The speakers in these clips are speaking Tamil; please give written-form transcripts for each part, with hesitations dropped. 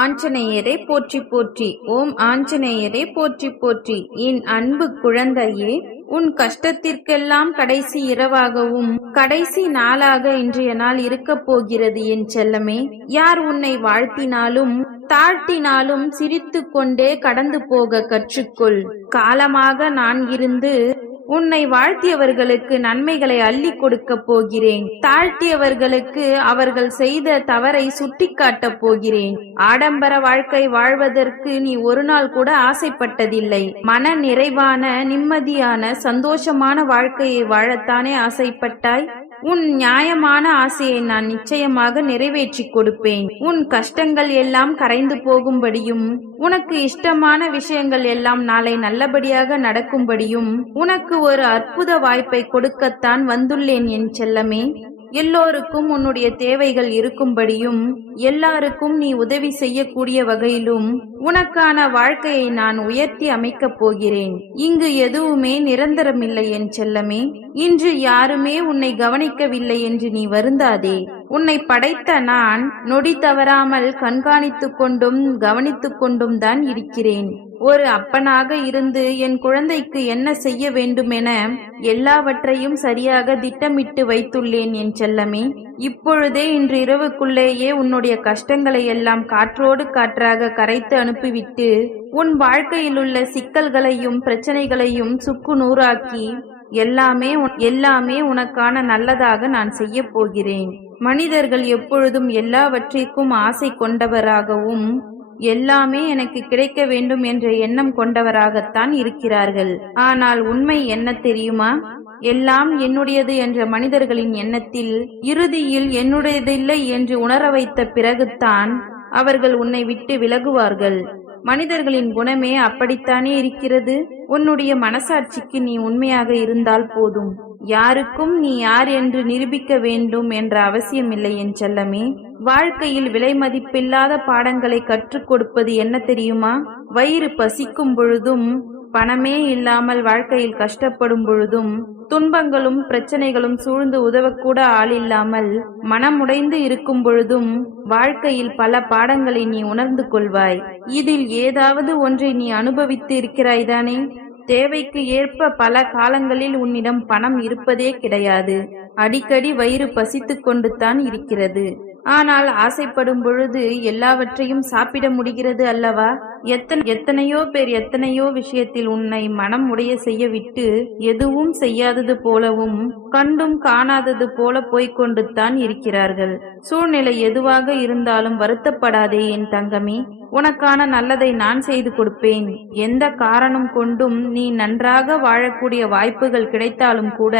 ஆஞ்சநேயரே போற்றி போற்றி. ஓம் ஆஞ்சநேயரே போற்றி போற்றி. என் அன்பு குழந்தையே, உன் கஷ்டத்திற்கெல்லாம் கடைசி இரவாகவும் கடைசி நாளாக இன்றைய நாள் இருக்கப் போகிறது என் செல்லமே. யார் உன்னை வாழ்த்தினாலும் தாழ்த்தினாலும் சிரித்து கொண்டே கடந்து போக கற்றுக்கொள். காலமாக நான் இருந்து உன்னை வாழ்த்தியவர்களுக்கு நன்மைகளை அள்ளி கொடுக்க போகிறேன். தாழ்த்தியவர்களுக்கு அவர்கள் செய்த தவறை சுட்டிக்காட்டப் போகிறேன். ஆடம்பர வாழ்க்கை வாழ்வதற்கு நீ ஒரு நாள் கூட ஆசைப்பட்டதில்லை. மன நிறைவான நிம்மதியான சந்தோஷமான வாழ்க்கையை வாழத்தானே ஆசைப்பட்டாய். உன் நியாயமான ஆசையை நான் நிச்சயமாக நிறைவேற்றி கொடுப்பேன். உன் கஷ்டங்கள் எல்லாம் கரைந்து போகும்படியும் உனக்கு இஷ்டமான விஷயங்கள் எல்லாம் நாளை நல்லபடியாக நடக்கும்படியும் உனக்கு ஒரு அற்புத வாய்ப்பை கொடுக்கத்தான் வந்துள்ளேன் என் செல்லமே. எல்லோருக்கும் உன்னுடைய தேவைகள் இருக்கும்படியும் எல்லாருக்கும் நீ உதவி செய்யக்கூடிய வகையிலும் உனக்கான வாழ்க்கையை நான் உயர்த்தி அமைக்கப் போகிறேன். இங்கு எதுவுமே நிரந்தரமில்லை என் செல்லமே. இன்று யாருமே உன்னை கவனிக்கவில்லை என்று நீ வருந்தாதே. உன்னை படைத்த நான் நொடி தவறாமல் கண்காணித்துக் கொண்டும் கவனித்துக் கொண்டும் தான் இருக்கிறேன். ஒரு அப்பனாக இருந்து என் குழந்தைக்கு என்ன செய்ய வேண்டுமென எல்லாவற்றையும் சரியாக திட்டமிட்டு வைத்துள்ளேன் என் செல்லமே. இப்பொழுதே இன்று இரவுக்குள்ளேயே உன்னுடைய கஷ்டங்களை எல்லாம் காற்றோடு காற்றாக கரைத்து அனுப்பிவிட்டு உன் வாழ்க்கையிலுள்ள சிக்கல்களையும் பிரச்சனைகளையும் சுக்கு நூறாக்கி எல்லாமே உனக்கான நல்லதாக நான் செய்ய போகிறேன். மனிதர்கள் எப்பொழுதும் எல்லாவற்றிற்கும் ஆசை கொண்டவராகவும் எல்லாமே எனக்கு கிடைக்க வேண்டும் என்ற எண்ணம் கொண்டவராகத்தான் இருக்கிறார்கள். ஆனால் உண்மை என்ன தெரியுமா? எல்லாம் என்னுடையது என்ற மனிதர்களின் எண்ணத்தில் இறுதியில் என்னுடையதில்லை என்று உணர வைத்த பிறகுதான் அவர்கள் உன்னை விட்டு விலகுவார்கள். மனிதர்களின் குணமே அப்படித்தானே இருக்கிறது. உன்னுடைய மனசாட்சிக்கு நீ உண்மையாக இருந்தால் போதும். யாருக்கும் நீ யார் என்று நிரூபிக்க வேண்டும் என்ற அவசியமில்லை என் செல்லமே. வாழ்க்கையில் விலை மதிப்பில்லாத பாடங்களை கற்றுக் கொடுப்பது என்ன தெரியுமா? வயிறு பசிக்கும் பொழுதும் பணமே இல்லாமல் வாழ்க்கையில் கஷ்டப்படும் பொழுதும் துன்பங்களும் பிரச்சனைகளும் சூழ்ந்து உதவக்கூட ஆள் இல்லாமல் மனமுடைந்து இருக்கும் பொழுதும் வாழ்க்கையில் பல பாடங்களை நீ உணர்ந்து கொள்வாய். இதில் ஏதாவது ஒன்றை நீ அனுபவித்து இருக்கிறாய்தானே? தேவைக்கு ஏற்ப பல காலங்களில் உன்னிடம் பணம் இருப்பதே கிடையாது. அடிக்கடி வயிறு பசித்து கொண்டு தான் இருக்கிறது. ஆனால் ஆசைப்படும் பொழுது எல்லாவற்றையும் சாப்பிட முடிகிறது அல்லவா? எத்தனையோ பேர் எத்தனையோ விஷயத்தில் உன்னை மனம் உடைய செய்ய விட்டு எதுவும் செய்யாதது போலவும் கண்டும் காணாதது போல போய்கொண்டு தான் இருக்கிறார்கள். சூழ்நிலை எதுவாக இருந்தாலும் வருத்தப்படாதே என் தங்கமே. உனக்கான நல்லதை நான் செய்து கொடுப்பேன். எந்த காரணம் கொண்டும் நீ நன்றாக வாழக்கூடிய வாய்ப்புகள் கிடைத்தாலும் கூட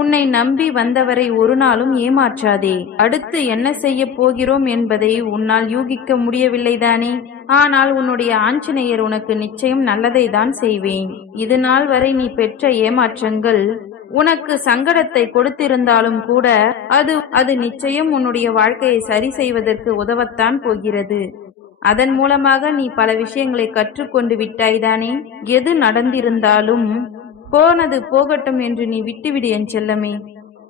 உன்னை நம்பி வந்தவரை ஒரு நாளும் ஏமாற்றாதே. அடுத்து என்ன செய்ய போகிறோம் என்பதை உன்னால் யூகிக்க முடியவில்லைதானே? ஆனால் உன்னுடைய ஆஞ்சநேயர் உனக்கு நிச்சயம் நல்லதை தான் செய்வேன். இது நாள் வரை நீ பெற்ற ஏமாற்றங்கள் உனக்கு சங்கடத்தை கொடுத்திருந்தாலும் கூட அது நிச்சயம் உன்னுடைய வாழ்க்கையை சரி செய்வதற்கு உதவத்தான் போகிறது. அதன் மூலமாக நீ பல விஷயங்களை கற்றுக்கொண்டு விட்டாய்தானே? எது நடந்திருந்தாலும் போனது போகட்டும் என்று நீ விட்டுவிடு என் செல்லமே.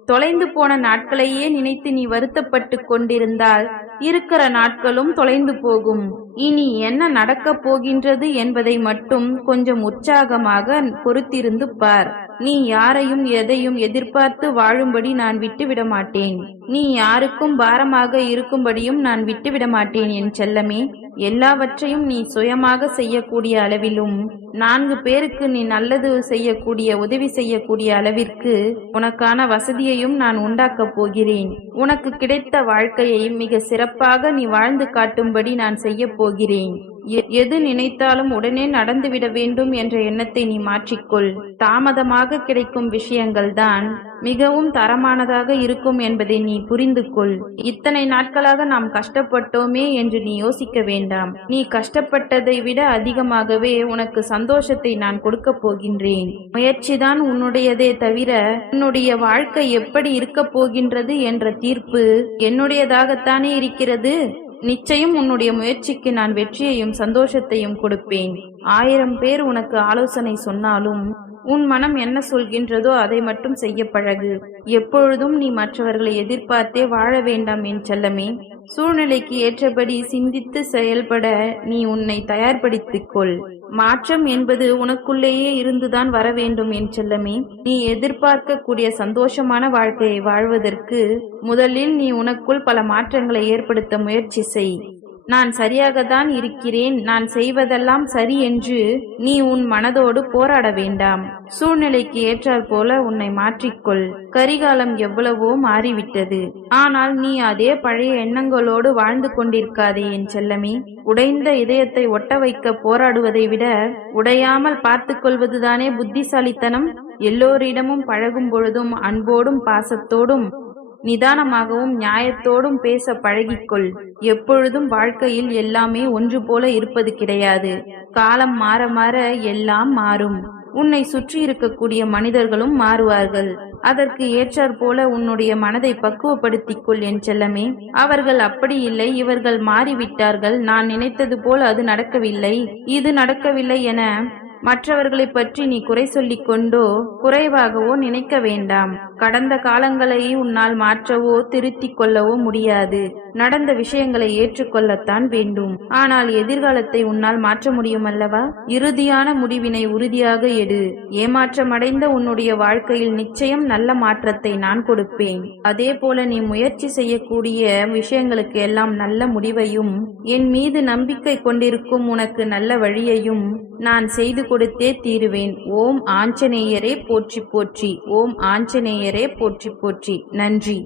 தொலைந்து போன நாட்களையே நினைத்து நீ வருத்தப்பட்டு கொண்டிருந்தால் இருக்கிற நாட்களும் தொலைந்து போகும். இனி என்ன நடக்கப் போகின்றது என்பதை மட்டும் கொஞ்சம் உற்சாகமாக பொறுத்திருந்து பார். நீ யாரையும் எதையும் எதிர்பார்த்து வாழும்படி நான் விட்டுவிட மாட்டேன். நீ யாருக்கும் பாரமாக இருக்கும்படியும் நான் விட்டுவிட மாட்டேன் என் செல்லமே. எல்லாவற்றையும் நீ சுயமாக செய்யக்கூடிய அளவிலும் 4 பேருக்கு நீ நல்லது செய்யக்கூடிய உதவி செய்யக்கூடிய அளவிற்கு உனக்கான வசதியையும் நான் உண்டாக்கப் போகிறேன். உனக்கு கிடைத்த வாழ்க்கையை மிக சிறப்பாக நீ வாழ்ந்து காட்டும்படி நான் செய்ய போகிறேன். எது நினைத்தாலும் உடனே நடந்துவிட வேண்டும் என்ற எண்ணத்தை நீ மாற்றிக்கொள். தாமதமாக கிடைக்கும் விஷயங்கள் தான் மிகவும் தரமானதாக இருக்கும் என்பதை நீ புரிந்து கொள். இத்தனை நாட்களாக நாம் கஷ்டப்பட்டோமே என்று நீ யோசிக்க வேண்டாம். நீ கஷ்டப்பட்டதை விட அதிகமாகவே உனக்கு சந்தோஷத்தை நான் கொடுக்க போகின்றேன். முயற்சிதான் உன்னுடையதே தவிர உன்னுடைய வாழ்க்கை எப்படி இருக்க போகின்றது என்ற தீர்ப்பு என்னுடையதாகத்தானே இருக்கிறது. நிச்சயம் உன்னுடைய முயற்சிக்கு நான் வெற்றியையும் சந்தோஷத்தையும் கொடுப்பேன். 1000 பேர் உனக்கு ஆலோசனை சொன்னாலும் உன் மனம் என்ன சொல்கின்றதோ அதை மட்டும் செய்ய பழகு. எப்பொழுதும் நீ மற்றவர்களை எதிர்பார்த்தே வாழ வேண்டாம் என் செல்லமே. சூழ்நிலைக்கு ஏற்றபடி சிந்தித்து செயல்பட நீ உன்னை தயார்படுத்திக் கொள். மாற்றம் என்பது உனக்குள்ளேயே இருந்துதான் வர வேண்டும் என் செல்லமே. நீ எதிர்பார்க்கக்கூடிய சந்தோஷமான வாழ்க்கையை வாழ்வதற்கு முதலில் நீ உனக்குள் பல மாற்றங்களை ஏற்படுத்த முயற்சி செய். நான் சரியாகத்தான் இருக்கிறேன், நான் செய்வதெல்லாம் சரி என்று நீ உன் மனதோடு போராட வேண்டாம். சூழ்நிலைக்கு ஏற்றாற் போல உன்னை மாற்றிக்கொள். கரிகாலம் எவ்வளவோ மாறிவிட்டது. ஆனால் நீ அதே பழைய எண்ணங்களோடு வாழ்ந்து கொண்டிருக்காதே என் செல்லமே. உடைந்த இதயத்தை ஒட்ட வைக்க போராடுவதை விட உடையாமல் பார்த்து கொள்வதுதானே புத்திசாலித்தனம். எல்லோரிடமும் பழகும் பொழுதும் அன்போடும் பாசத்தோடும் நிதானமாகவும் நியாயத்தோடும் பேச பழகிக்கொள். எப்பொழுதும் வாழ்க்கையில் எல்லாமே ஒன்று போல இருப்பது கிடையாது. காலம் மாற மாற எல்லாம் மாறும். உன்னை சுற்றி இருக்கக்கூடிய மனிதர்களும் மாறுவார்கள். அதற்கு ஏற்றாற் போல உன்னுடைய மனதை பக்குவப்படுத்திக் கொள் என் செல்லமே. அவர்கள் அப்படி இல்லை, இவர்கள் மாறிவிட்டார்கள், நான் நினைத்தது போல் அது நடக்கவில்லை, இது நடக்கவில்லை என மற்றவர்களை பற்றி நீ குறை சொல்லிக் கொண்டோ குறைவாகவோ நினைக்க வேண்டாம். கடந்த காலங்களை உன்னால் மாற்றவோ திருத்திக் கொள்ளவோ முடியாது. நடந்த விஷயங்களை ஏற்றுக்கொள்ளத்தான் வேண்டும். ஆனால் எதிர்காலத்தை உன்னால் மாற்ற முடியும் அல்லவா? இறுதியான முடிவினை உறுதியாக எடு. ஏமாற்றமடைந்த உன்னுடைய வாழ்க்கையில் நிச்சயம் நல்ல மாற்றத்தை நான் கொடுப்பேன். அதே போல நீ முயற்சி செய்யக்கூடிய விஷயங்களுக்கு எல்லாம் நல்ல முடிவையும் என் மீது நம்பிக்கை கொண்டிருக்கும் உனக்கு நல்ல வழியையும் நான் செய்து கொடுத்தே தீருவேன். ஓம் ஆஞ்சநேயரே போற்றி போற்றி. ஓம் ஆஞ்சநேயரே போற்றி போற்றி. நன்றி.